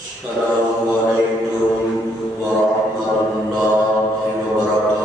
السلام علیکم ورحمۃ اللہ وبرکاتہ۔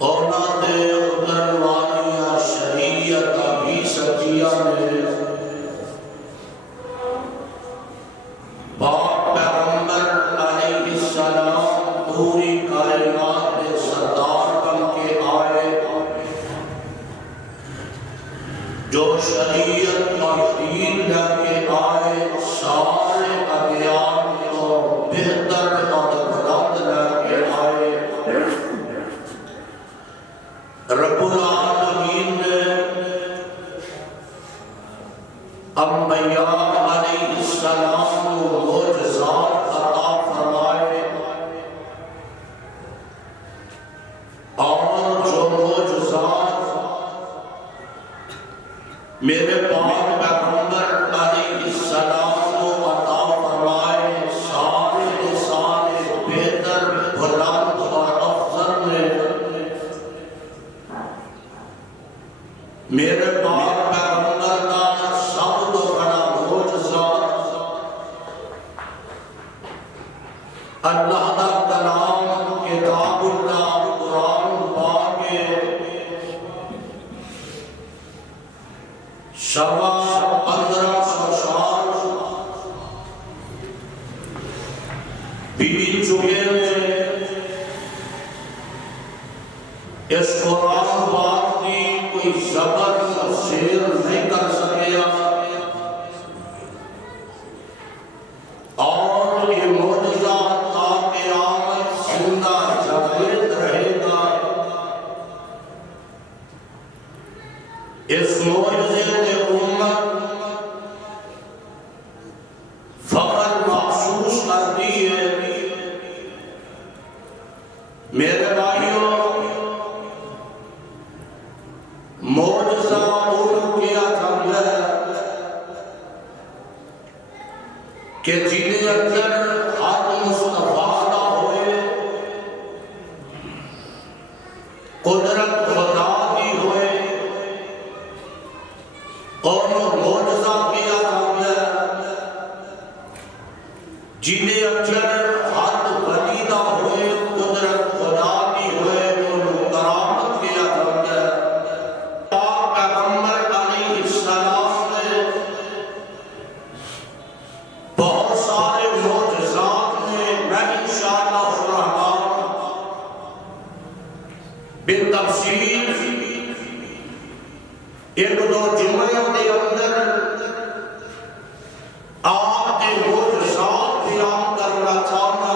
اور نہ دے پوری کائنات کے سردار بن کے آئے، جو شریعت اور دین لے کے آئے، سارے ادیان کو بہتر اور بلند لے کے آئے۔ رب العالمین نے انبیاء علیہ السلام کو معجزات عطا فرمائے، اور جو معجزات میرے پاک پیغمبر علیہ السلام کو عطا فرمائے، سارے کے سارے بہتر، بلند اور افضل میں میرے پاک پیغمبر کا سب تو بڑا معجزہ اللہ کا کلام کتاب اللہ قرآن پاک سوا 1500 سال بیت چکے ہیں۔ اس قرآن پاک کی کوئی زبر تفسیر نہیں کر سکیا، اور یہ معجزہ تا قیامت زندہ جاوید رہے گا۔ اس معجزے نے امت فخر محسوس کرتی ہے۔ میرے بھائیوں، معجزہ ان کیا جاتا ہے کہ جنہیں اندر حق مستفادہ ہوئے، قدرت خدا کی ہوئے، اور معجزہ کیا جاتا ہے جنہیں اندر حق پدیدہ ہوئے، قدرت خدا کی ہوئے، اور کرامت کیا جاتا ہے۔ پیغمبر علیہ السلام نے بہت سارے معجزات میں میں انشاءاللہ الرحمن بالتفصیل ایک دو جملوں کے اندر آپ کے معجزات بیان کرنا چاہتا۔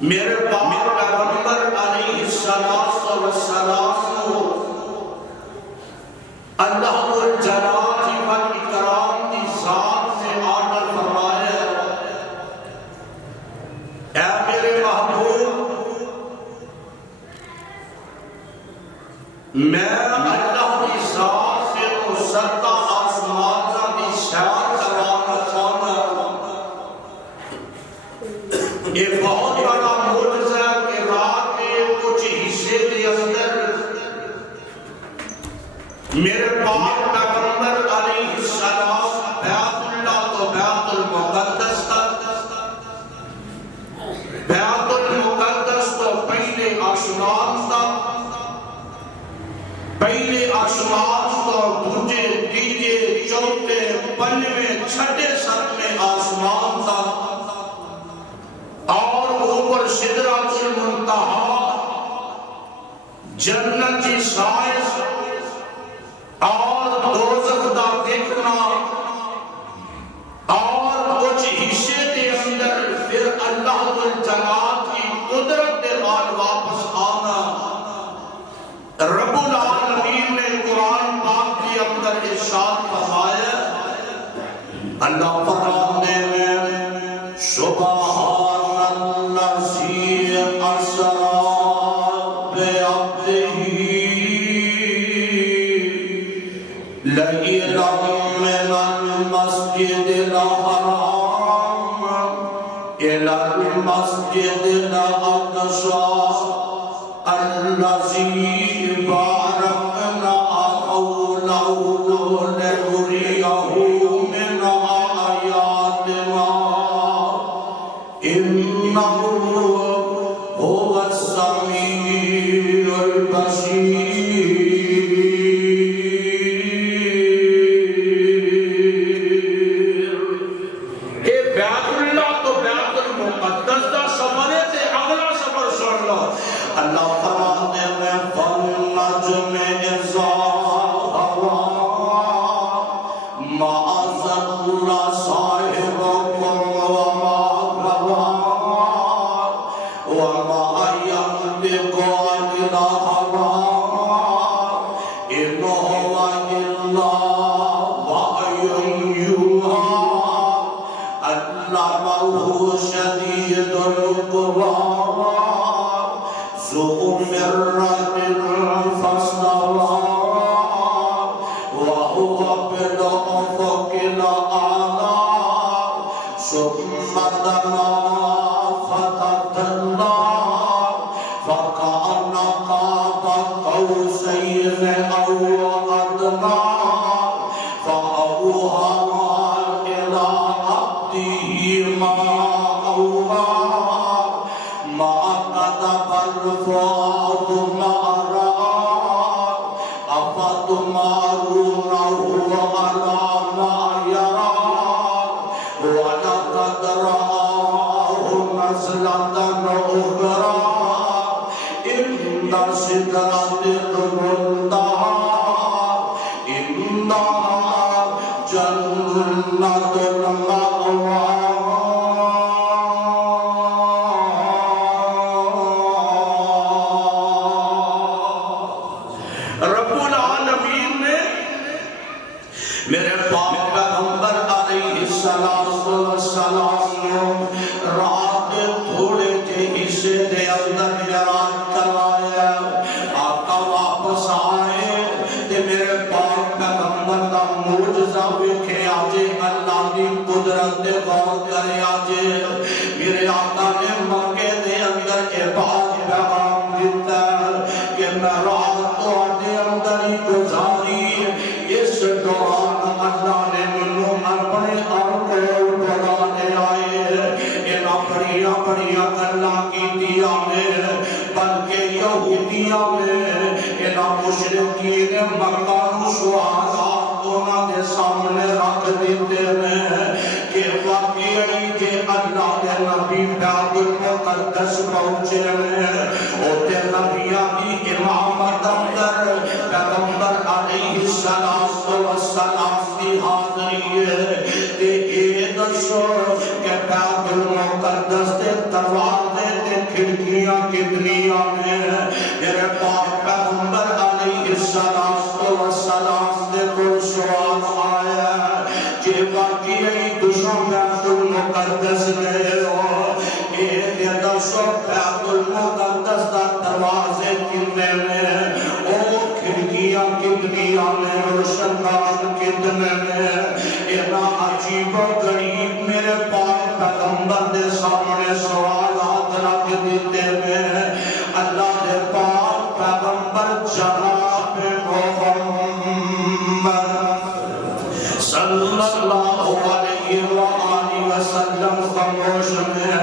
میرے پاک پیغمبر علیہ السلام کو اللہ الجلال والاکرام کی ذات سے آرڈر فرمایا، اے میرے محبوب، میں اللہ کی ذات سے مسطح آسمان کی سیر کرانا چاہتا۔ یہ بہت بڑا معجزہ ہے کہ رات کے کچھ حصے کے اندر میرے پاک پیغمبر علیہ السلام بیت اللہ تو بیت المقدس تک، بیت المقدس تو پہلے آسمان تک، پہلے آسمان تو دوسرے تیسرے چوتھے پنجویں چھٹے ساتویں آسمان تک، اور اوپر سدرۃ المنتہا، جنت کی سائز، اور دوزخ کا دیکھنا، اور کچھ حصے کے اندر پھر اللہ الجلال کی قدرت کے بعد واپس آنا۔ رب العالمین نے قرآن پاک کے اندر ارشاد فرمایا، اللہ فرماتے ہیں سبحان الذی اسری بعبدہ لیلا من المسجد الحرام الی المسجد الاقصی الذی بارکنا حولہ لنریہ من آیاتنا انہ هو السمیع البصیر۔ بیت اللہ تو بیت المقدس علمه شديد القوى ذو مرة فاستوى وهو بالأفق الأعلى ثم دنا فتدلى فكأن قاب قوسين أو أدنى فأوحى إلى عبده ما أوحى ما كذب الفؤاد ما رأى أفتمارونه على ما يرى ولقد رآه نزلة أخرى عند سدرة المنتهى إنها جنة المأوى رب العالمین نے میرے پاک پیغمبر علیہ السلام رات تھوڑے کے حصے دے اندر معراج کروایا آقا واپس آئے تے میرے پاک پیغمبر دا معجزہ ویکھے آجے اللہ دی قدرت دے غور کرے آجے میرے آقا نے مکے دے اندر عباد پیغام دیتا کہ میں رات تو آدھے اندر ہی گزاری اس دوران اللہ نے منو اپنے آپ کو بڑھانے آئے انہاں بڑیاں بڑیاں گلاں کیتیاں میں بلکہ یہودیاں میں انہاں مشرکین مکہ نو سوالات انہاں دے سامنے رکھ دیتے ہیں کہ واقعی جے اللہ دے نبی بیت المقدس پہنچے ہیں اوتے نبیاں دی امامت اندر پیغمبر علیہ السلام کی حاضری ہے تے اے دسو کہ بیت المقدس دے دروازے تے کھڑکیاں کتنیاں میں میرے پاک پیغمبر علیہ السلام دے کو سوال آیا کہ واقعی دشمن بیت المقدس میں اے دسو بیت المقدس دا دروازے کتنے میں او کھڑکیاں کتنیاں میں روشندان کتنے میں اینا عجیب و غریب میرے پاک پیغمبر دے سامنے سوالات رکھ دیتے میں اللہ دے پاک پیغمبر جناب محمد صلی اللہ علیہ وآلہ وسلم خاموش میں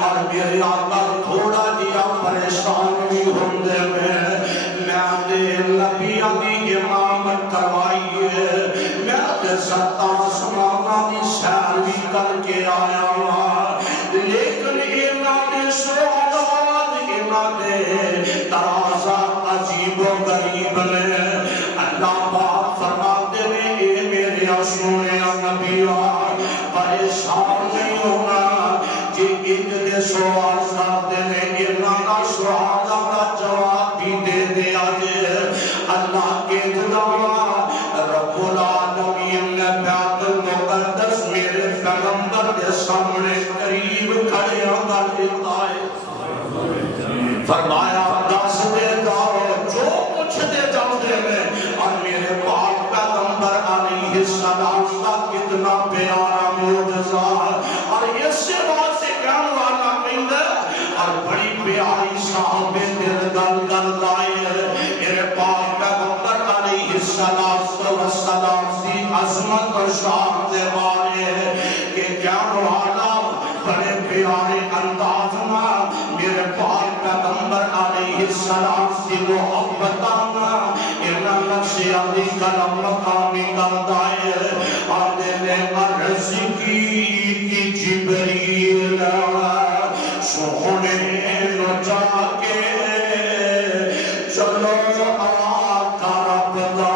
اور میرے آقا تھوڑا دیا پریشان بھی ہوندے میں دے نبیاں دی امامت کروائی ہے میں دے ستا سمانا دی سیر بھی کر کے آیا ہوا لیکن اینا دے سوالات اینا دے ترازہ عجیب و غریب میں اللہ پاک فرماتے میں اے میرے سونے نبیاں پریشان نہیں ہونا کہ ان دے سوال ساتھ میں اینا کا سوال کا جواب بھی دے دے آجے اللہ کے دعا رب العالمین نے بیت المقدس میرے پیغمبر کے سامنے قریب کھڑے کر دیتا ہے فرمایا دس دے جاؤ جو کچھ دے جاؤ دے میں اور میرے پاک پیغمبر علیہ السلام کا کتنا پیارا معجزہ اور یہ سوا سے کہنے والا کہیں اور بڑی پیاری صاحب دل گل گل لائے میرے پاک پیغمبر علیہ السلام کی عظمت اور شان دے بارے کہ کہنے والا بڑے پیارے انداز میں میرے پاک پیغمبر علیہ السلام کی محبتانا انہاں نقشِ علی کلم مقامی کردائے اور دلے عرض کی جبریل سونے نو جا کے چلو آقا رب دا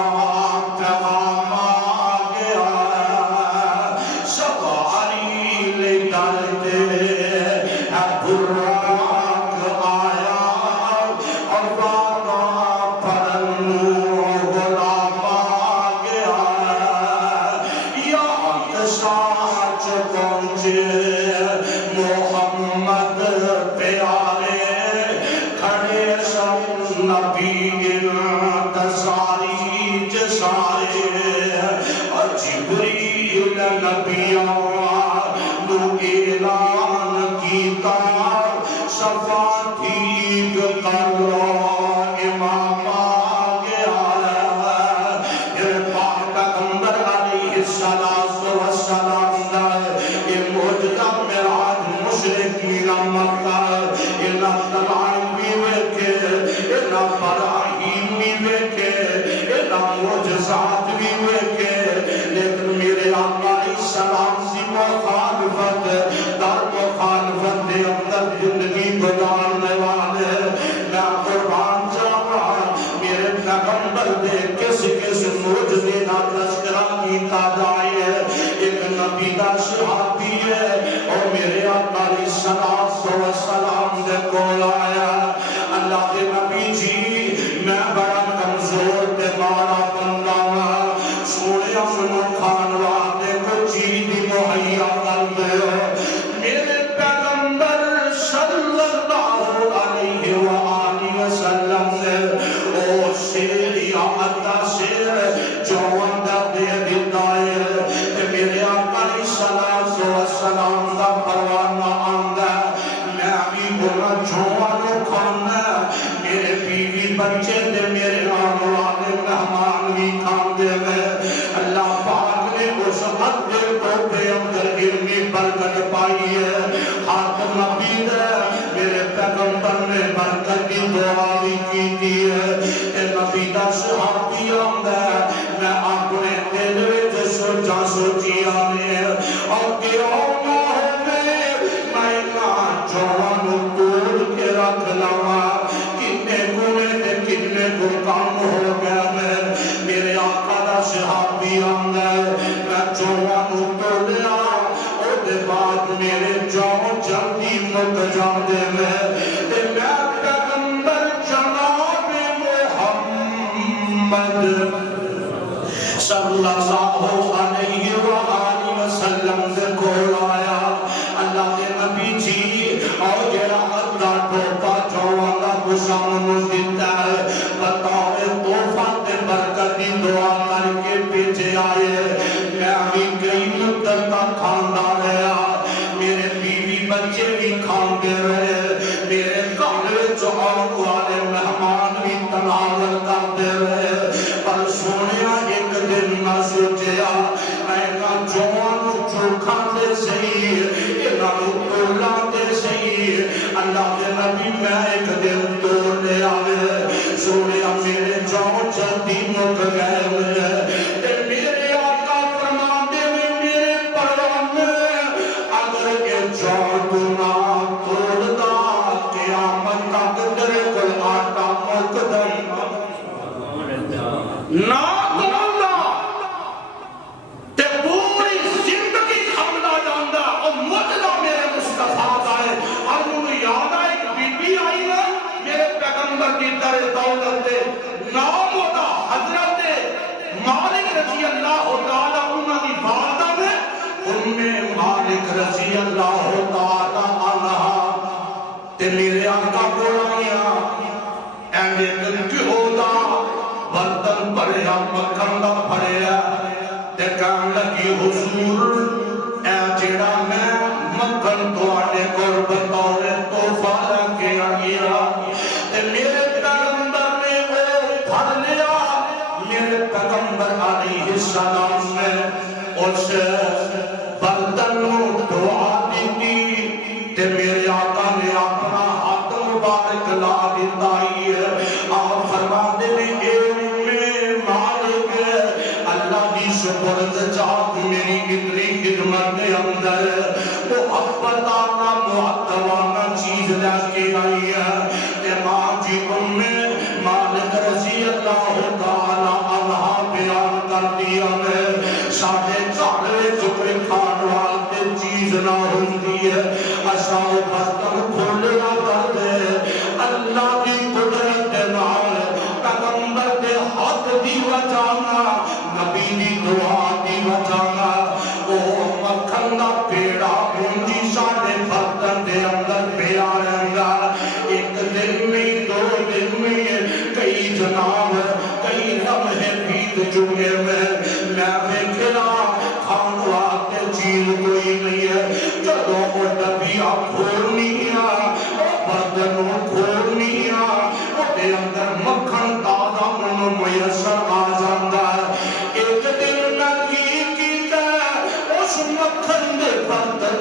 پیغام آ گیا سواری لے ڈالتے ہے براق آیا اور باقا پرنو غلام آ گیا یا ساچ پہنچے نو اعلان کیتا صفا ٹھیک کر لو امام آگے آیا ہے پاک پیغمبر علیہ السلام دا یہ معجزہ معراج مشرکین مکہ انہاں دلائل بھی ویکھے انہاں براہین بھی ویکھے انہاں معجزات بھی ویکھے لیکن میرے آقا علیہ السلام سی مخالفت در مخالفت دے اندر زندگی گزارنے والے میں قربان جاواں میرے پیغمبر دے کس کس معجزے دا تذکرہ کیتا جائے ایک نبی دا صحابی ہے اور میرے آقا علیہ السلام دے کول آیا اللہ دے نبی جی میں بڑا کمزور تے مارا بندہ ہاں سونے اپنوں کھان واسطے کوئی چیز بھی مہیا کر دے میرے پیغمبر صلی اللہ علیہ وآلہ وسلم نے او شیر یا عدہ شیر جوان دا دے دیتا ہے کہ میرے آقا علیہ السلام دا پروانہ آندہ میں بھی بولا جوانوں کھانا میرے بیوی بچے دے میرے آن والے مہمان بھی کھان دے میں اللہ پاک نے اس حد دے تو بے اندر علمی برکت پائی ہے حق نبی دے میرے پیغمبر نے برکت کی دعا بھی کی دی ہے کہ نبی دا صحابی آندہ میں اپنے دل وچ سوچا سوچی آنے اور کہ آنا ہوئے میں نہ جوانوں توڑ کے رکھ لوا کتنے گنے تے کتنے گرکام ہو گیا میں میرے آقا دا صحابی آندہ میں جوانوں توڑ لیا اور دے بعد میرے جاؤں جلدی مت جان دے میں تے میں پیغمبر جناب محمد صلی اللہ علیہ وآلہ وسلم دے کول آیا اللہ دے نبی جی اور جڑا عدہ ٹوپا جوانا گسامن دیتا ہے بتاوے توفہ تے برکتی دعا کر کے پیچھے آئے میں بھی کئی مدت کا کھاندہ رہا میرے بیوی بچے بھی کھاندے رہے میرے کاملے جوان والے مہمان بھی تناول کرتے رہے پر سونیا ایک دن نہ سوچیا میں نہ جوان چوکھا دے صحیح نہ اولا دے صحیح اللہ کے نبی میں ایک دن توڑنے آئے سونیا میرے جاؤں جلدی مک گئے تے میرے آقا فرماندے میں میرے پروانے اگر یہ جاؤں گنا توڑ دا قیامت تک تیرے کل آٹا مقدم نہ توڑا تے پوری زندگی کھمدا جاندہ اور مجلہ میرے مصطفیٰ دائے اور انہوں یاد آئے کہ بی بی آئی نا میرے پیغمبر کی در دولت دے نام ہوتا حضرت مالک رضی اللہ تعالیٰ انہوں نے والدہ میں ان مالک رضی اللہ تعالیٰ عنہ تے میرے آقا کو آیا اینڈے دن کی ہوتا برتن پڑیا مکھنڈا پڑیا تے کہن لگی حضور اے جڑا میں مکھن تو آنے کر بطور توفہ لگے آگیا تے میرے پیغمبر نے وہ پھڑ لیا میرے پیغمبر علیہ السلام نے اس برتن دعا دیتی تے میرے آقا نے اپنا ہاتھ مبارک لا دیتا ہی آپ فرماتے میں مالک اللہ کی سپرد جات میری اتنی خدمت کے اندر محبت آنا معتوانا چیز لے کے آئی ہے کہ ماں جی مالک رضی اللہ تعالیٰ عنہ بیان کر دیا میں ساڑھے چاڑے چکے کھان والے چیز نہ ہوتی ہے اشاو برتن کھولنا کر دے اللہ کی قدرت نال پیغمبر دے حق دی وجانا نبی دی دعا دی وجانا او مکھن دا پیڑا بونجی ساڑھے برتن دے اندر پیا رہنگا ایک دن میں دو دن میں کئی جناب کئی لمحے بیت چکے میں دیکھنا کھان واتے چیز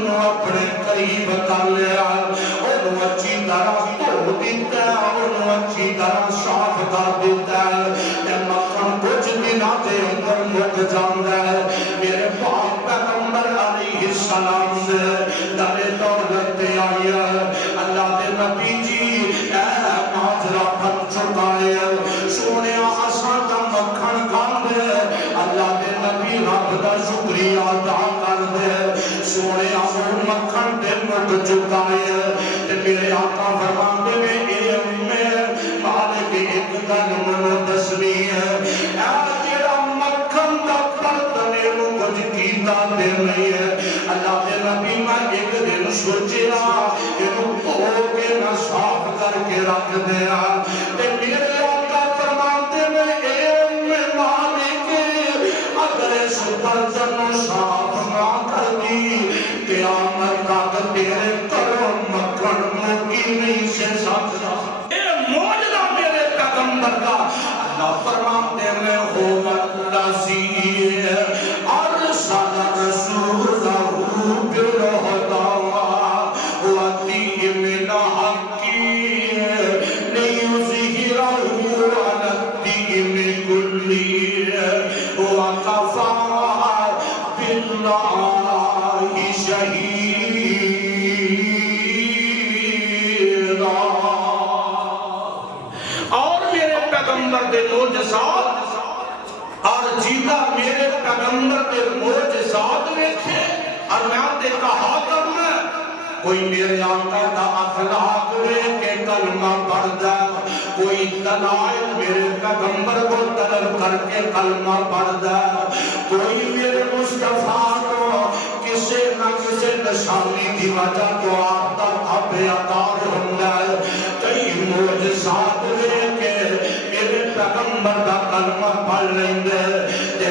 انہوں اپنے قریب کر لیا انہوں اچھی طرح دھو دیتا ہے انہوں اچھی طرح صاف کر دیتا ہے مکھن کچھ دنوں کے اندر مک جاتا ہے میرے پاک پیغمبر علیہ السلام سے در دولت آئی ہے اللہ کے نبی جی اے ماجرا بن چکا ہے سونے آسان کا مکھن کھان دے اللہ کے نبی رب کا شکریہ ادا کر دے سونے آسان مکھن دے مک چکا ہے میرے آقا فرماندے میں اے میں مالک ایک گل منو دسنی ہے اے جیڑا مکھن دا برتنے نو کچھ کیتا دے نہیں ہے اللہ کے نبی میں ایک دن سوچیا انہوں دھو کے نہ صاف کر کے رکھ دیا تے میرے آقا فرماندے میں اے میں مالک اگر اس برتن صاف نہ کر دی قیامت تک تیرے کرو مکھن مکی نہیں سے سکتا اے موجزہ میرے پیغمبر کا اللہ فرماتے میں ہو الذی ارسل رسولہ بالہدی ودین الحق لیظہرہ علی الدین کلہ وکفی باللہ شہیدا اور میرے پیغمبر دے معجزات اور جیتا میرے پیغمبر دے معجزات دیکھے اور میں آتے کہا کرنا کوئی میرے آقا کا اخلاق لے کے کلمہ پڑھ جائے کوئی دلائل میرے پیغمبر کو طلب کر کے کلمہ پڑھ جائے کوئی میرے مصطفیٰ کو کسے نہ کسے نشانی کی وجہ تو آپ تک ابھی عطار ہوندہ ہے کئی معجزات لے کے میرے پیغمبر کا کلمہ پڑھ لیں دے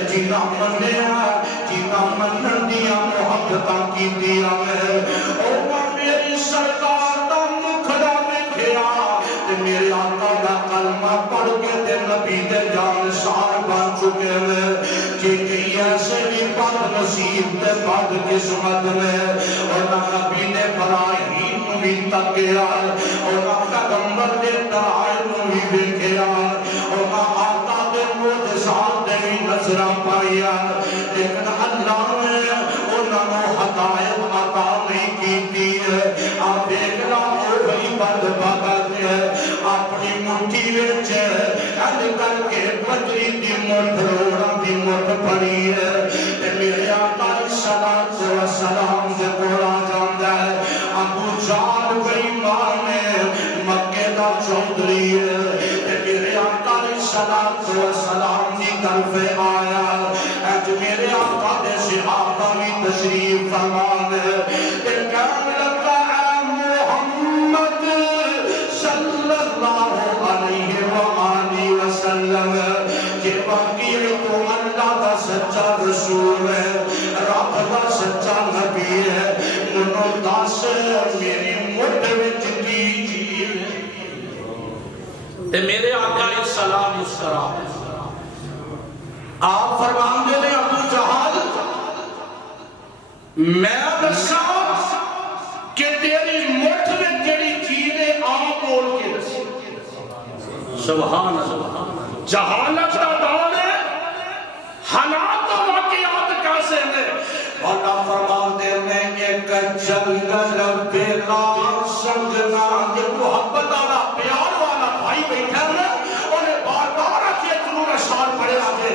جینا منیا جینا منن دیا محبتاں کی دیا میں اوہ میری سرکار دا مکھڑا دیکھیا میرے آقا دا کلمہ پڑھ کے تے نبی دے جان سار بن چکے میں جی کئی ایسے بھی بد نصیب تے بد قسمت میں اور نبی نے براہیم بھی تکیا اور پیغمبر نے دلائل بھی دیکھیا اور آقا دے معجزات دے بھی نظرہ پایا لیکن اللہ نے انہوں نے ہدایت عطا نہیں کی دی ہے آپ دیکھنا وہی بد بھگت ہے اپنی مٹھی وچ ال کر کے بجری دی مٹھ روڑا دی مٹھ پڑی ہے میرے آقا صلوات و سلام دے کولا جاندا ہے ابو جہل بے ایمان ہے مکے دا چودھری ہے میرے آقا صلوات و سلام دی طرف آیا اج میرے آقا دے صحابہ بھی تشریف فرمان تے کہنے لگا اے محمد صلی اللہ علیہ وآلہ وسلم کہ باقی تو اللہ دا سچا رسول ہے رب دا سچا نبی ہے منو دس میری مٹھ وچ کی تے میرے آقا السلام السلام آپ فرمان دے لیں ابو جہل میں دسا کہ تیری مٹھ میں جڑی چیزیں آم بول کے دسی سبحان اللہ جہالت کا دور ہے حالات و واقعات کیسے ہیں اللہ فرمان دے میں ایک جنگل بیلا سنگنا یہ محبت والا پیار والا بھائی بیٹھا ہے انہیں بار بار آکے جنہوں اشار پڑے آگے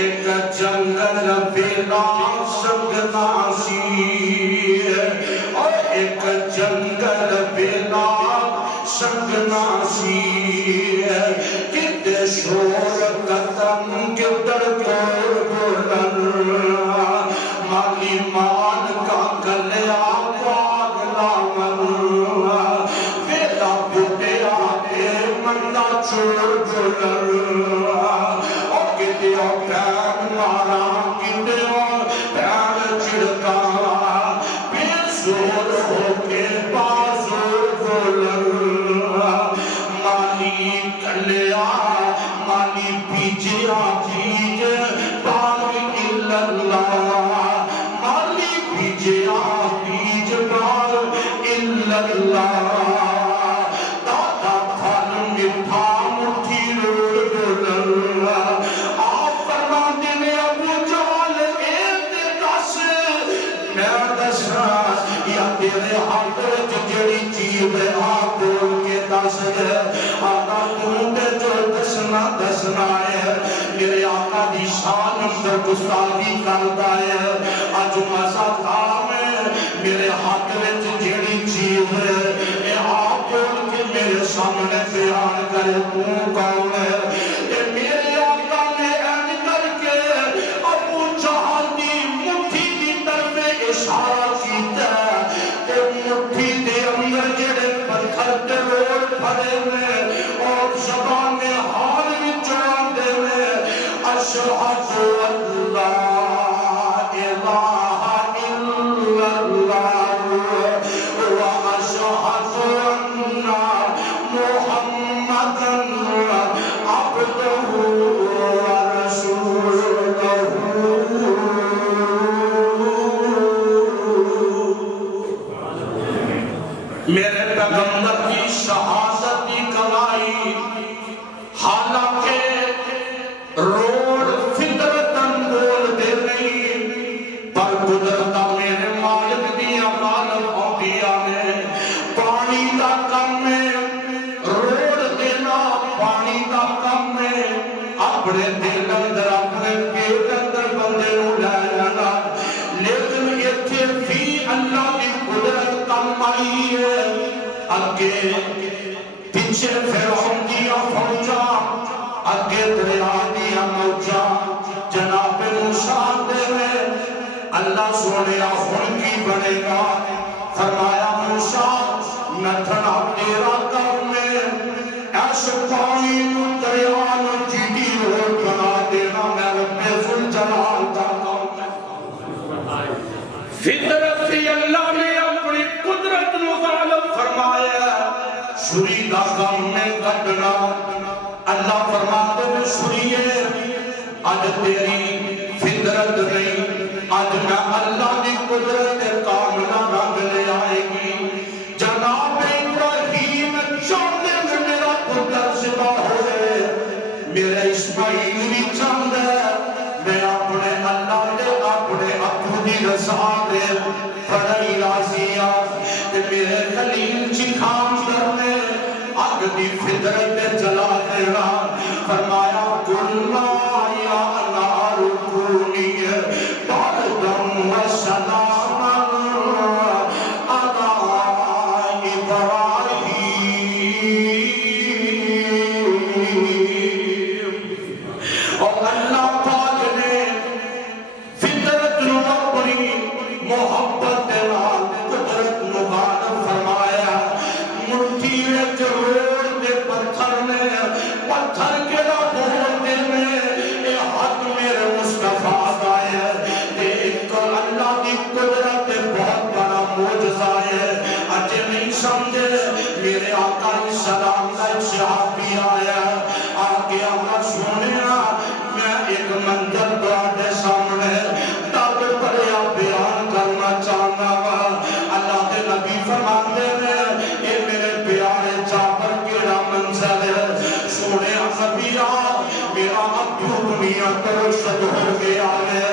ایک جنگل بیلا سنگنا سی اور ایک جنگل بیلا سنگنا سی کتے شور قدم کدر کور بولن مالی مان کا گلیا پاگلا من ویلا بوٹے آتے مندہ چھوڑ بولن اور کتے پین مارا کتے پین چھڑکا بے زور ہو کے بازور بولن مالی کلیا مالی بیجیا بیج باغ اللہ مالی بیجیا بیج اللہ دادا پھل میٹھا مٹھی روڑ بولن آپ فرماندے نے ابو جہل اے تے دس میں دسنا یا تیرے ہاتھ وچ جڑی چیز ہے آپ بول کے دس دے آقا توں تے جو دسنا ہے میرے آقا دی شان اندر گستاخی کردا ہے اج مزہ تھا میں میرے ہاتھ وچ جڑی چیز ہے اے آپ بول کے میرے سامنے بیان کرے تو کون ہے اے میرے آقا نے این کر کے ابو جہل دی مٹھی دی طرف اشارہ کیتا تے مٹھی دے اندر جڑے پتھر تے روڑ پھڑے نے اور زبان میں حال وچ آندے نے اشہد اللہ الہ الا اللہ واشہد ان محمدا عبدہ ورسولہ میرے پیغمبر کی شہادت کی گواہی حالانکہ روڑ فطرتاً بول دے نہیں پر قدرتا میرے مالک دیا غالب ہوگیا نے پانی دا کم میں روڑ دینا پانی دا کم میں اپنے دل اندر اپنے پیٹ اندر بندے نو لے جانا لیکن یہ تھے بھی اللہ کی قدرت کم آئی ہے اگے پیچھے فرعون دیا فوجا اگے دریا دیا موجا جناب موسیٰ دے میں اللہ سوڑیا ہن کی بنے گا فرمایا موسیٰ نتھنا تیرا کر میں ایسے پانی نو دریا نو جیدی اور بنا دینا میں رب ذوالجلال دا کام ہے فطرت سے اللہ نے اپنی قدرت نو غالب فرمایا سوری دا کام میں کٹنا اللہ فرماتے ہیں سوریے آج تیری فطرت نہیں آج میں اللہ کی قدرت کاملہ رنگ لے آئے گی جناب ابراہیم چاہتے ہیں میرا پتر ذبح ہوئے میرے اسماعیل بھی چاہتا ہے میں اپنے اللہ دے اپنے ابو دی رضا دے بڑی راضیہ کہ میرے خلیل چکھام کرنے آگ دی فطرت جلا دینا فرمایا قلنا یا نار کونی باردم و سلاما علی ابراہیم اور اللہ پاک نے فطرت نو اپنی محبت دلال قدرت نو غالب فرمایا مٹھی وچ روڑ دے پتھر نے پتھر کے لا بول دے میں اے حق میرے مصطفیٰ دا ہے تے ایک اللہ کی قدرت بہت بڑا معجزہ ہے اجے نہیں سمجھے میرے آقا علیہ السلام کا ایک صحابی آیا آگے آقا سنیا میں ایک منظر دعاتے سامنے تب پڑیا بیان کرنا چاہنا گا اللہ کے نبی فرماتے ہیں اے میرے پیارے جابر کیڑا منظر ہے سونے نبیہ میرا ابو دنیا پر شد ہو گیا ہے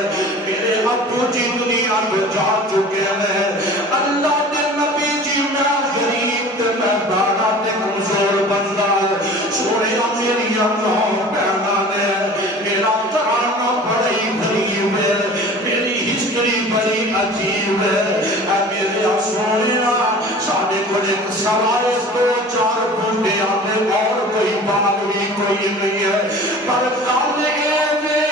میرے ابو جی دنیا میں جا چکے ہیں اللہ کے نبی جی میں غریب تے میں بڑا تے کمزور بندہ سونے میری اپنوں پہنا نے میرا ترانہ بڑی غریب ہے میری ہسٹری بڑی عجیب ہے اے میرے سونے ساڑھے کو ایک سوائے دو چار بھونڈے آنے اور کوئی باغوی کوئی نہیں ہے پر کالے میں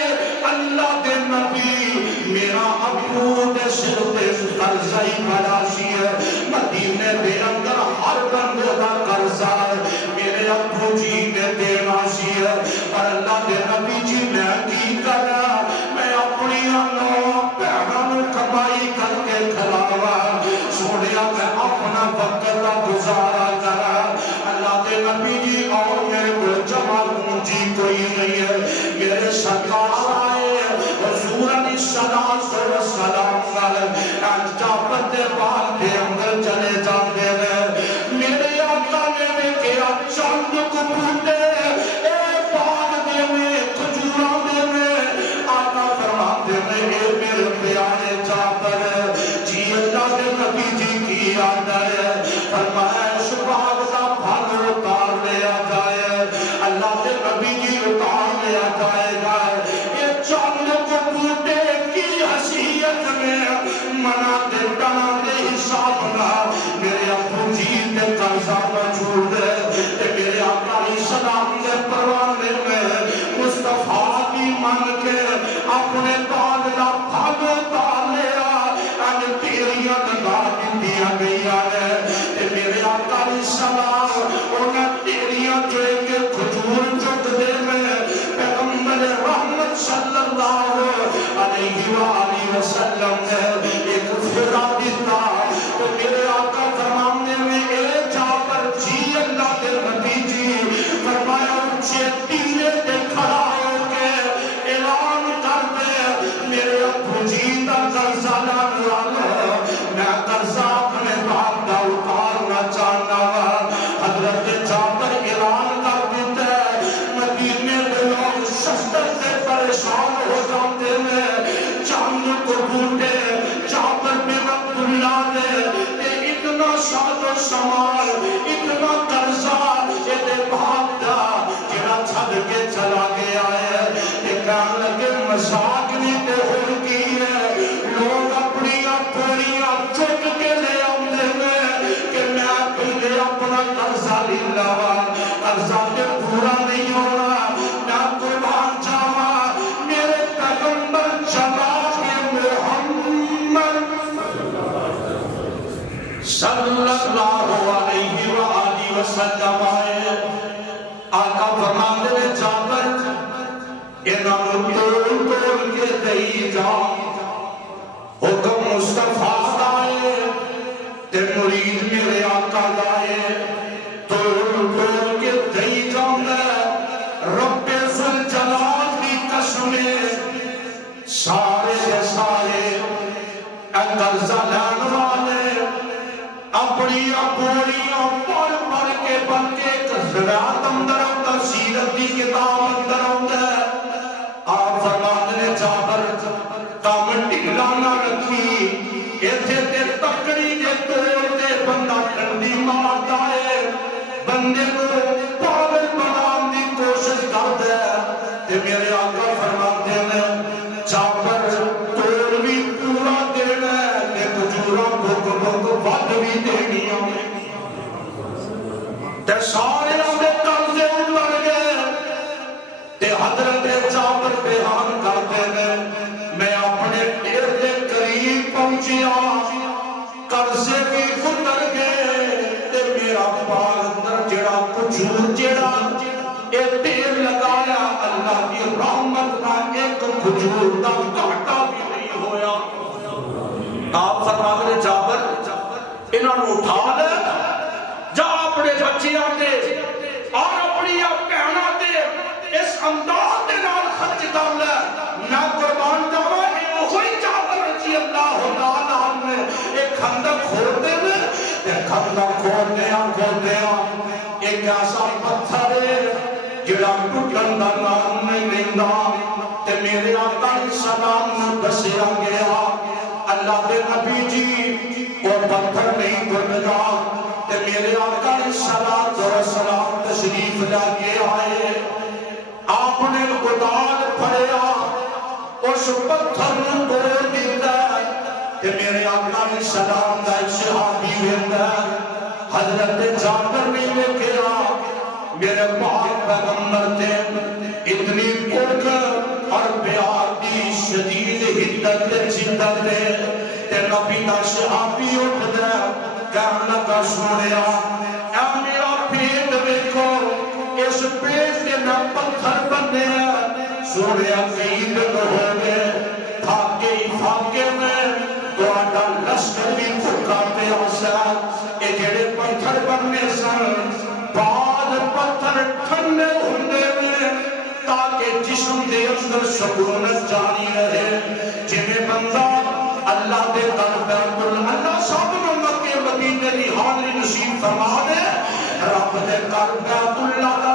اللہ دے نبی میرا ابو دے سر دے قرضائی بڑاشی ہے مدینے دے اندر ہر بندے دا قرضہ ہے میرے ابو جی نے دینا سی ہے پر اللہ دے نبی جی میں کی کرا میں اپنی انہوں پہنوں کمائی کر کے کھلاوا سوڑیا میں اپنا وقت کا گزارا کرا اللہ دے نبی جی اور میرے کو جمع پونجی کوئی نہیں ہے میرے سرکار آئے حضور علیہ السلام کر انجابت بال کے اندر چلے جاتے ہیں کو بھوٹے اے باغ دے میں کھجوراں دے میں آقا فرماتے ہیں اے میرے پیارے جابر جی اللہ دے نبی جی کی آدر فرمایا اس باغ کا پھل اتار لیا جائے اللہ دے نبی جی اتار لیا جائے گا یہ چاند کو بھوٹے کی حیثیت میں منا دے ٹنا دے حساب نہ میرے ابو جی دے قرضہ موجود ہے میرے آقا علیہ السلام دے پروانے میں مصطفیٰ کی من کے اپنے باغ دا پھل اتار لیا ان تیریاں لگا دیا گیا ہے میرے آقا علیہ السلام انہیں تیریاں جو ایک کھجور چک دے میں پیغمبر رحمت صلی اللہ علیہ وآلہ وسلم نے ایک فرا دیتا تو میرے آقا فرمانے میں اے جابر جی اللہ کے نبی جی فرمایا اونچے تیرے دے کھڑا ہو کے اعلان کر دے میرے ابو جی دا قرضہ نہ لانا میں قرضہ اپنے باپ دا اتارنا چاہنا حضرت جابر اعلان کر دیتا ہے مدینے دے لوگ شستر سے پریشان ہو جاتے ہیں چاند کو بھوٹے جابر بن عبداللہ دے اتنا شاد و شمال اتنا قرضہ یہ دے باپ دا جڑا چھڑ کے چلا گیا ہے یہ کہنے لگے مساکنی تے ہو کی ہے لوگ اپنی اپنیاں چک کے لے آمدے میں کہ میں پہلے اپنا قرضہ لیلاوا قرضہ تے پورا نہیں ہونا میں قربان جاوا میرے پیغمبر جناب محمد صلی اللہ علیہ وآلہ وسلم آئے آقا فرماتے ہیں جابر انہوں توڑ توڑ کے دئی جا حکم مصطفیٰ دائے تے مرید میرے آقا دائے توڑ توڑ کے دئی جاندہ رب ذوالجلال کی قسمیں سارے دے سارے قرضہ لین والے اپنی اپنیاں پڑھ پڑھ کے بن کے زراعت اندر ہوتا سیرت کی کتاب اندر ہوتا آپ فرماتے نے جابر کام ٹھلا نہ رکھی ایتھے تے تکڑی دے توڑ دے بندہ ٹھنڈی مارتا ہے بندے کو پاگل بنان دی کوشش کرتا ہے تے میرے آقا فرماتے ہیں جابر توڑ بھی پورا دینا ہے تے کجوروں کو بھگ بھی دینی ہمیں تے سارے ہمیں قرضے اتر گئے تے حضرت جابر بیان کرتے ہیں میں اپنے ڈیر دے قریب پہنچیا قرضے بھی اتر گئے تے میرا باغ اندر جڑا کجور جڑا ایک ڈیر لگایا اللہ کی رحمت کا ایک کجور دا گھاٹا بھی نہیں ہویا آپ فرماتے ہیں جابر انہوں نے اٹھا لے جا اپنے بچیاں دے اور اپنی بہناں دے اس انداز دے نال خرچ کر لے نہ قربان جاوا اے وہی جابر رضی اللہ تعالیٰ عنہ ایک خندق کھودے میں ایک خندق کھودے ایک ایسا پتھر ہے جڑا ٹوٹن دا نام نہیں لیندا تے میرے آقا علیہ السلام نے دسیا گیا اللہ دے نبی جی وہ پتھر نہیں ٹوٹدا تے میرے آقا علیہ السلام تشریف لا کے آئے آپ نے گدال پھڑیا اس پتھر نو توڑ دیتا کہ میرے آقا علیہ السلام دا ایک صحابی ہوتا حضرت جابر نے لکھیا میرے پاک پیغمبر تے اتنی بھوک اور پیار دی شدید حدت جدت تے نبی دا صحابی اٹھدا کہنے لگا سنیا اے میرا پیٹ دیکھو اس پیٹ کے نہ پتھر بنے سنیا قید ہو گئے تھاکے میں تو آٹا لشکر بھی پھکا پہ آسا اے جڑے پتھر بننے سن بعد پتھر ٹھنڈے ہوندے میں تاکہ جسم دے اندر سکونت جاری رہے جنہیں بندہ اللہ دے قلب اللہ سب نمک کے مدینے کی حالی نصیب فرما دے رب دے قلب اللہ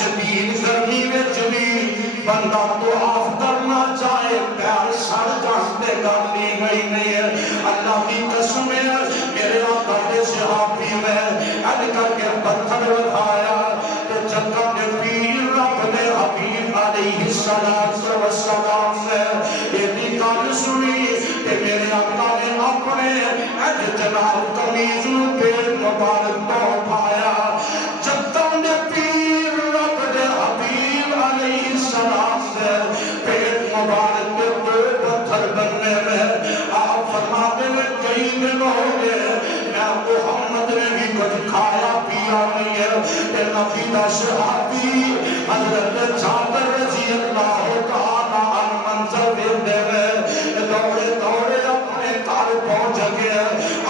شدید گرمی میں چلی بندہ تو آف کرنا چاہے پیر سر جانتے کرنی گئی نہیں ہے اللہ کی قسم ہے میرے آقا کے صحابی میں اڈ کر کے پتھر اٹھایا تو جگہ میں پیر رب نے حبیب علیہ السلام نے یہ بھی کال سنی کہ میرے آقا نے اپنے اڈ جناب قمیض پیر مبارک تو اٹھایا جگہ میں پیر رب نے حبیب علیہ السلام سے پیر مبارک کے دو پتھر بننے میں آپ فرماتے میں کئی دن ہو گئے میں محمد نے بھی کچھ کھایا پیا نہیں ہے کہ نبی دا صحابی حضرت جابر رضی اللہ تعالیٰ عنہ منظر دیتے ہوئے دوڑے دوڑے اپنے گھر پہنچ گئے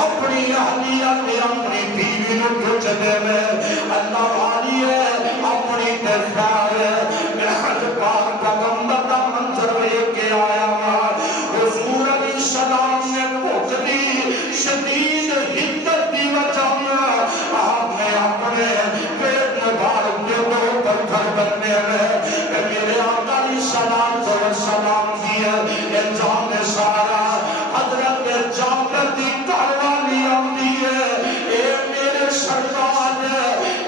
اپنی اہلیہ نے اپنی بیوی نے پوچھ دے میں اللہ والی ہے اپنی دلدار ہے میں حج پاک پیغمبر دا منظر لے کے آیا حضور علیہ السلام نے پوچھ دی شدید حدت دی وجہ آپ نے اپنے پیٹ مبارک کے دو پتھر بننے میں میرے آقا علیہ السلام دیا انجام سارا حضرت جابر دی کاروالی آتی ہے اے میرے سرکار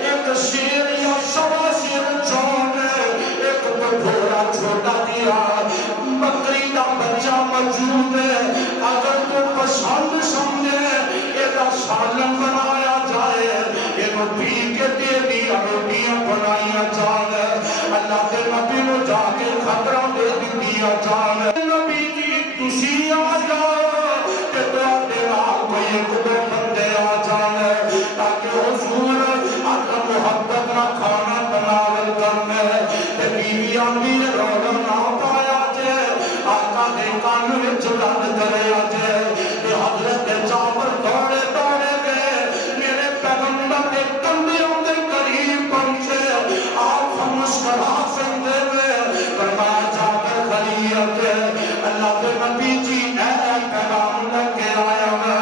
ایک شیر یا سوا شیر جون ایک بھوڑا چھوٹا دیا بکری دا بچہ موجود ہے اگر تو پسند سمجھے ایدہ سالم بنایا جائے یہ پی کے دے دیا روٹیاں بنایا جائے اللہ کے نبی کو جا کے خطرہ دے دیا جائے نبی جی تسی آ جاؤ کہ تو اپنے آپ کو ایک دو بندے آ جائے تاکہ حضور اگر محبت نہ کھانا بناول کرنے کہ بیویاں بھی روڑا نہ پایا جائے آقا نے کانوے چلال کرے آجائے کہ حضرت جابر دوڑے دوڑے گئے میرے پیغمبر کے کندیوں کے قریب پہنچے آپ مسکرا سکتے ہوئے فرمایا جابر خلیت اللہ کے نبی جی اے پیغام لگ کے آیا میں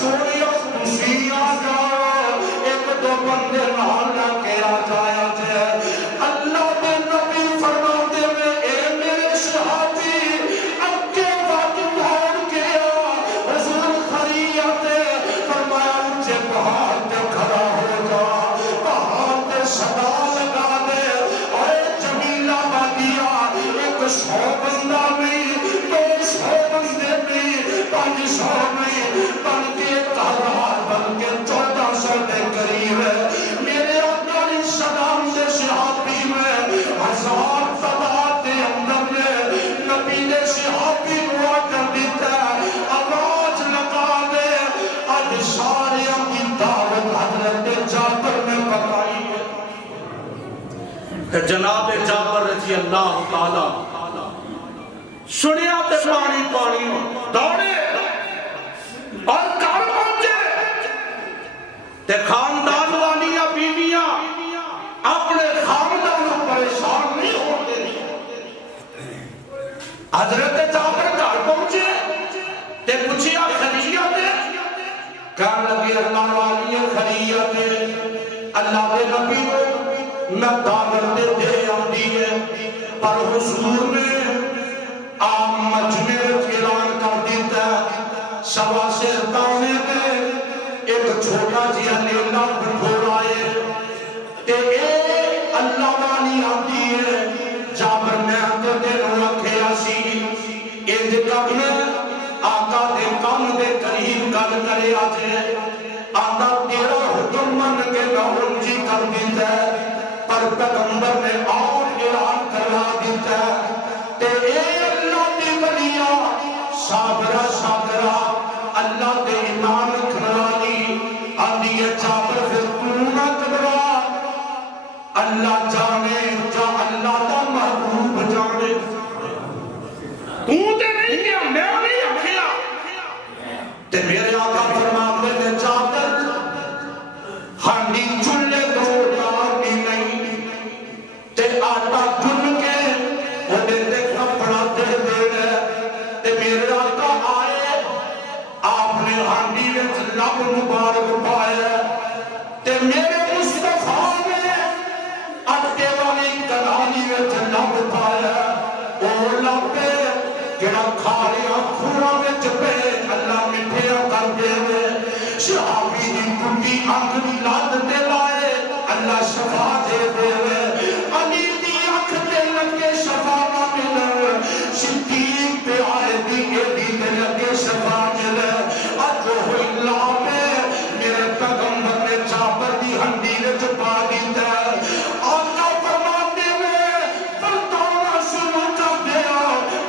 سوری تسی آ جاؤ ایک دو بندے نال لگ کے آ جایا جائے اللہ کے نبی فرماتے ہوئے اے میرے صحابی اکے وقت دوڑ گیا حضور خلیت فرمایا اونچے پہاڑ پہ کھڑا ہو جا پہاڑ پہ صدا لگا دے اے جمیلہ بادیا ایک 100 بندہ نہیں 200 بندے نہیں 500 نہیں بلکہ 1000 بلکہ 1400 کے قریب ہے میرے آقا علیہ السلام سے صحابی میں 1000 تعداد کے اندر میں نبی نے صحابی دعا کر دیتا ہے آواز لگا دے آج سارے کی دعوت حضرت جابر نے بتائی ہے کہ جناب جابر رضی اللہ تعالیٰ سنیا تے پانی پانی دوڑے اور گھر پہنچے تے خاندان والیاں بیویاں اپنے خاندان کو پریشان نہیں ہوتے حضرت جابر گھر پہنچے تے پوچھیا خلیت کہنے لگے اللہ والی خلیت اللہ کے نبی کو میں دعوت دے آتی ہے پر حضور نے آپ مجمع اعلان کر دیتا ہے سوا سے تانے میں ایک چھوٹا جیا لیلا بھول آئے تے اے اللہ والی آتی ہے جابر میں اندر دے رکھے آسی ایک کب میں آقا دے کام دے قریب کر کرے آجے آقا تیرا حکم من کے نہون جی کر دیتا ہے پر پیغمبر نے اور اعلان کرا دیتا ہے تے اے اللہ دی ولیہ صابرہ صابرہ اللہ دے ایمان کھنانی آدھی جابر پھر تو نہ کبرا اللہ جانے جا اللہ دا محبوب جانے تو تے نہیں کیا میں نہیں اکھیا تے میرے آقا فرماتے نے جابر ہانڈی چلے دو ڈالی نہیں تے آٹا چن کے انہیں دیکھنا پڑا دے دے تے میرے آقا آئے آپ نے ہانڈی میں لب مبارک پائے تے میرے مصطفیٰ نے آٹے والے کھاریا کھوڑا میں چپے اللہ مٹھیا کر دے شہابی دی ٹوٹی آنکھ دی لات دے لائے اللہ شفا دے دے علی دی آنکھ دے لگے شفا نہ ملے صدیق پہ آئے دی ایدی دے لگے شفا ملے اجو ہوئی لابے میرے پیغمبر نے چاپر دی ہنڈی نے چپا دی تے آقا فرماتے میں پلتانا شروع کر دیا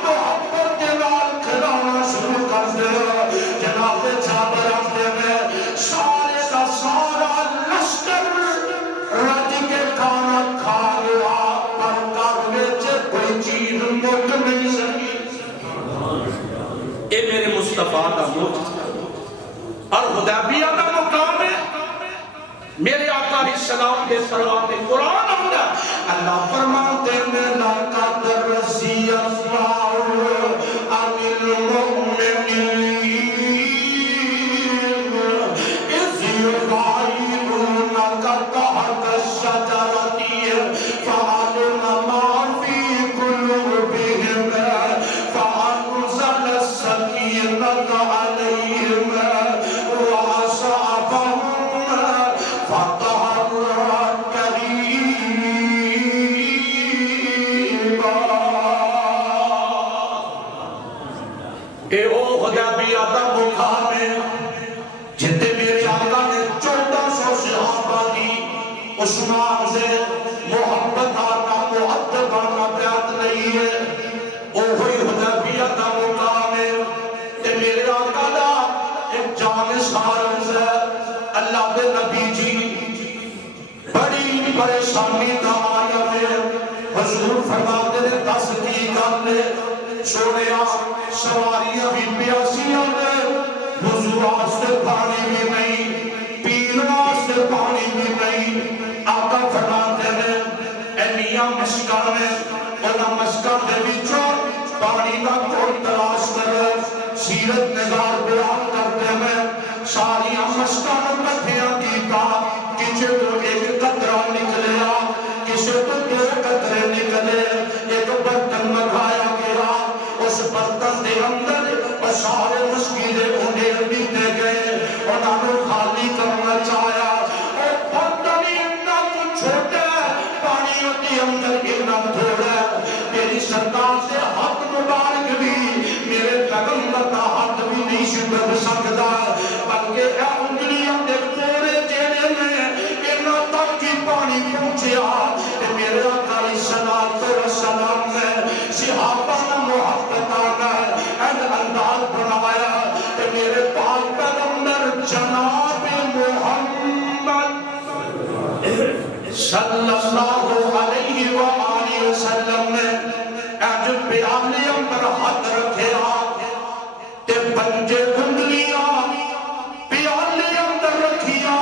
محبت کے لال کھلانا شروع کر دیا جناب چاپر آتے میں سارے کا سارا لشکر رج کے کھانا کھا لیا پر کاروے سے کوئی چیز مک نہیں سکی اے میرے مصطفیٰ کا موجود اور حدیبیہ کا مقام ہے میرے آقا علیہ السلام کے سلام میں قرآن ہوتا اللہ فرماتے ہیں لَقَدْ رَضِيَ اللَّهُ عَنِ الْمُؤْمِنِينَ إِذْ يُبَايِعُونَكَ تَحْتَ الشَّجَرَةِ فَعَلِمَ مَا فِي قُلُوبِهِمْ فَأَنزَلَ السَّكِينَةَ عَلَيْهِمْ وَأَصَابَهُمْ اے او حدیبیہ دا مقام ہے جتے میرے آقا نے 1400 صحابہ دی عثمان سے محبت آنا معدب آنا بیعت نہیں ہے او ہوئی حدیبیہ دا مقام ہے تے میرے آقا دا ایک جانس حارم سے اللہ دے نبی جی بڑی پریشانی دا آیا ہے حضور فرماتے نے 10 کی کر لے سوڑیا سواریاں بھی پیاسیاں نے حضور آستے پانی بھی نہیں پین آستے پانی بھی نہیں آقا فرماتے ہیں اے میاں مشکا میں انہاں مشکا دے بچوں پانی کا کوئی تلاش کرے سیرت نگار بیان کرتے ہیں ساری مشکا میں کٹھیاں کیتا کسی تو ایک قطرہ نکلیا کسی تو 2 قطرے نکلے ایک برتن مگایا گیا اس برتن دے اندر اور سارے مشکلے انہیں بیتے گئے انہوں نے خالی کرنا چاہیا اور برتن اتنا تو چھوٹا پانیوں کے اندر اتنا تھوڑا میری سرکار سے ہاتھ مبارک بھی میرے پیغمبر کا ہاتھ بھی نہیں شکر سکتا بلکہ اے انگلیاں دے پورے جینے میں اتنا تک کی پانی پہنچیا میرے آقا علیہ السلام نے صحابہ نے محبت آنا ہے انداز بنایا کہ میرے پاک پیغمبر جناب محمد صلی اللہ علیہ وآلہ وسلم نے جو پیالے اندر ہاتھ رکھے تے پنجے کنڈلیاں پیالے اندر رکھیا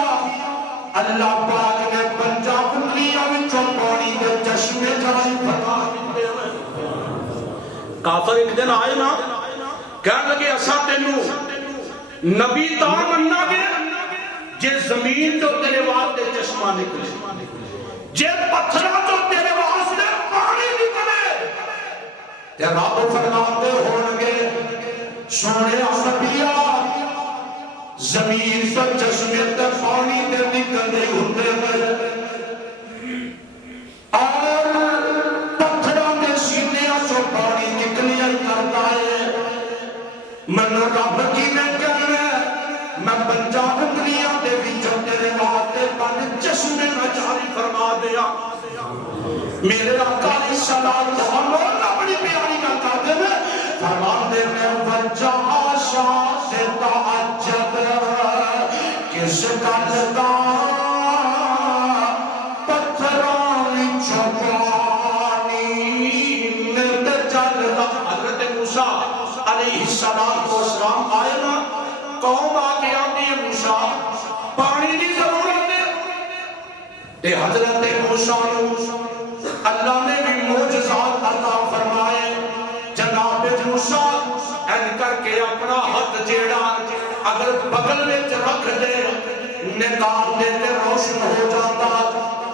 اللہ پاک نے پنجا کنڈلیاں وچوں پانی دے چشمے جاری فرما دیتے کافر ایک دن آئے نا کہنے لگے اسا تینوں نبی تا مننا گے جے زمین جو تیرے واسطے چشمہ نکلے جے پتھرا جو تیرے واسطے پانی نکلے تے رب فرماتے ہونگے سونے نبیا زمین پر چشمے تے پانی تے نکلے ہوندے ہیں اور پتھرا دے سینے سو پانی نکلیا کرتا ہے من رب کی میں کہنا میں 50 انگلیاں دے وچوں تیرے واسطے پن چشمے میں جاری فرما دیا میرے آقا علیہ السلام محمد اپنی پیاری کا کہتے ہیں فرماتے ہیں وجہ شاہ سے تعجب کس قدر پتھرانی چھپانی میں چلتا حضرت موسیٰ علیہ السلام آئے نا قوم آکے آتی ہے موسیٰ پانی دی ضرورت ہے تے حضرت موسیٰ اللہ نے بھی معجزات عطا فرمائے جناب موسیٰ ان کر کے اپنا ہاتھ جیڑا اگر بغل میں رکھ دے نکال دیتے روشن ہو جاتا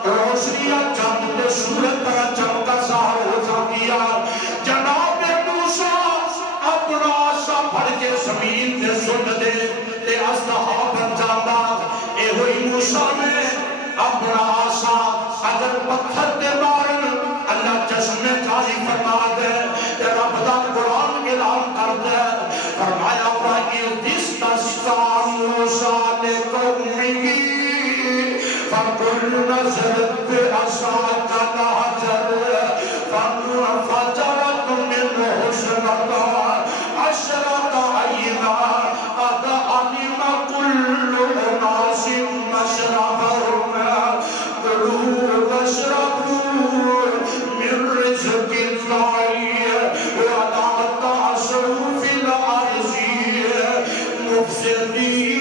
روشنیاں چند دے سورت پر چمکا ظاہر ہو جاتی جناب موسیٰ اب سن دے تے اصدہا بن جاتا اے ہوئی موسیٰ نے اپنا آسا اگر پتھر دے مارن اللہ جسم جاری فرما دے تے رب دا قرآن اعلان کر دے فرمایا وَإِذِ اسْتَسْقَىٰ مُوسَىٰ لِقَوْمِهِ فَقُلْنَا اضْرِب بِّعَصَاكَ الْحَجَرَ فَانفَجَرَتْ مِنْهُ اثْنَتَا عَشْرَةَ عَيْنًا قَدْ عَلِمَ كُلُّ أُنَاسٍ مَّشْرَبَهُمْ كُلُوا وَاشْرَبُوا مِن رِّزْقِ اللَّهِ وَلَا تَعْثَوْا فِي الْأَرْضِ مُفْسِدِينَ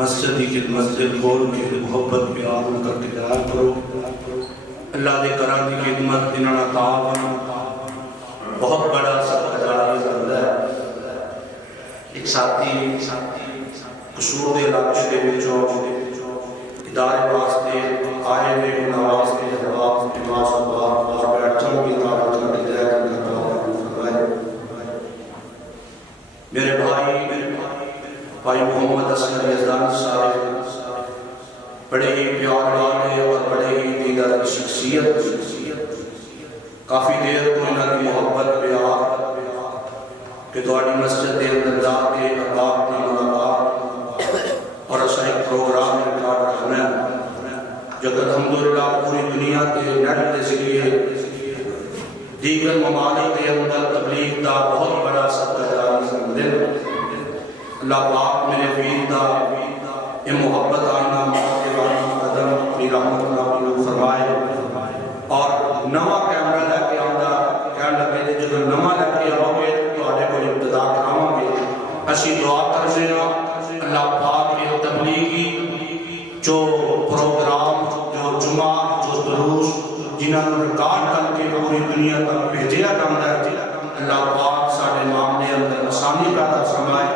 مسجد کی مسجد کھول کے محبت پیار کر کے قرار کرو اللہ دے قرار کی خدمت انہاں تعاون بہت بڑا صدقہ جاریہ ہے۔ ایک ساتھی قصور دے علاقے دے وچوں ادارے واسطے آئے ہوئے نواز کے جواب نواز اللہ بیٹھوں کی دعوت کر کے جائے میرے بھائی محمد اسکر یزدانی صاحب بڑے ہی پیار والے اور بڑے ہی دیگر شخصیت کافی دیر تو انہوں کی محبت پیار کہ تہاڈی مسجد دے اندر جا کے احباب نال ملاقات اور اسا ایک پروگرام ریکارڈ کرنا ہے جو کہ الحمدللہ پوری دنیا کے نیٹ کے ذریعے دیگر ممالک کے اندر تبلیغ دا بہت بڑا صدقہ جاری دل اللہ پاک میرے ویر دا یہ محبت آئینہ مہاجرانی قدم اپنی رحمت نابی فرمائے اور نوا کیمرہ لے کے آندہ کہنے لگے تھے جب نوا لے کے آؤ گے تو آنے کو ابتدا کراؤں گے اسی دعا کرتے ہیں اللہ پاک کے تبلیغی جو پروگرام جو جمعہ جو دروس جنہاں نے ریکارڈ کر کے پوری دنیا تک بھیجیا جاتا ہے اللہ پاک سارے معاملے اندر آسانی پیدا فرمائے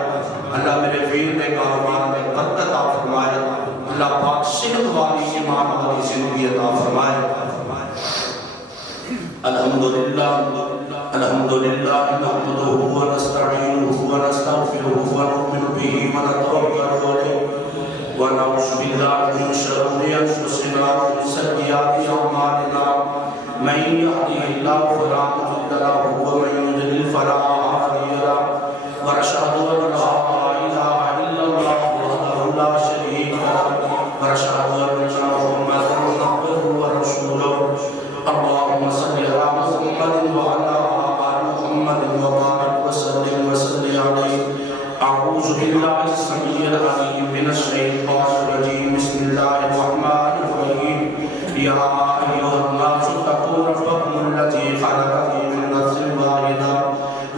اللہ میرے ویر کے کاروبار میں برکت عطا فرمائے اللہ پاک صحت والی ایمان والی زندگی عطا فرمائے الحمدللہ الحمدللہ نحمدہ ونستعینہ ونستغفرہ ونؤمن بہ ونتوکل علیہ ونعوذ باللہ من شرور انفسنا ومن سیئات اعمالنا من يهده الله فلا مضل له ومن يضلل فلا هادي له ونشهد ان لا اله الا الله وحده لا شريك له ونشهد ان محمدا عبده ورسوله اللهم صل على محمد وعلى ال محمد وبارك وسلم عليه اعوذ بالله السميع العليم من الشيطان الرجيم بسم الله الرحمن الرحيم يا ايها الناس اتقوا ربكم الذي خلقكم من نفس واحده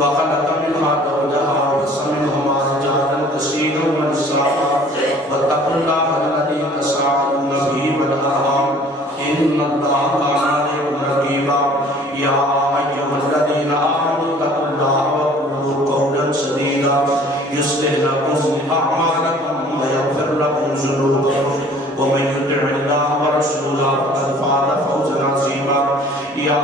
وخلق منها زوجها وبث منهما رجالا كثيرا ونساء واتقوا الله الذي تساءلون به والارحام ان الله كان عليكم رقيبا يا ايها الذين امنوا اتقوا الله وقولوا قولا سديدا يصلح لكم اعمالكم ويغفر لكم ذنوبكم ومن يطع الله ورسوله فقد فاز فوزا عظيما يا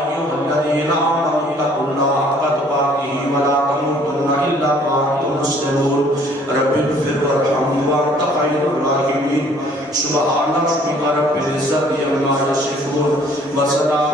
ايها الذين امنوا اتقوا الله حق تقاته ولا تموتن الا وانتم مسلمون رب اغفر وارحم وانت خير الراحمين سبحان ربك رب العزة عما يصفون وسلام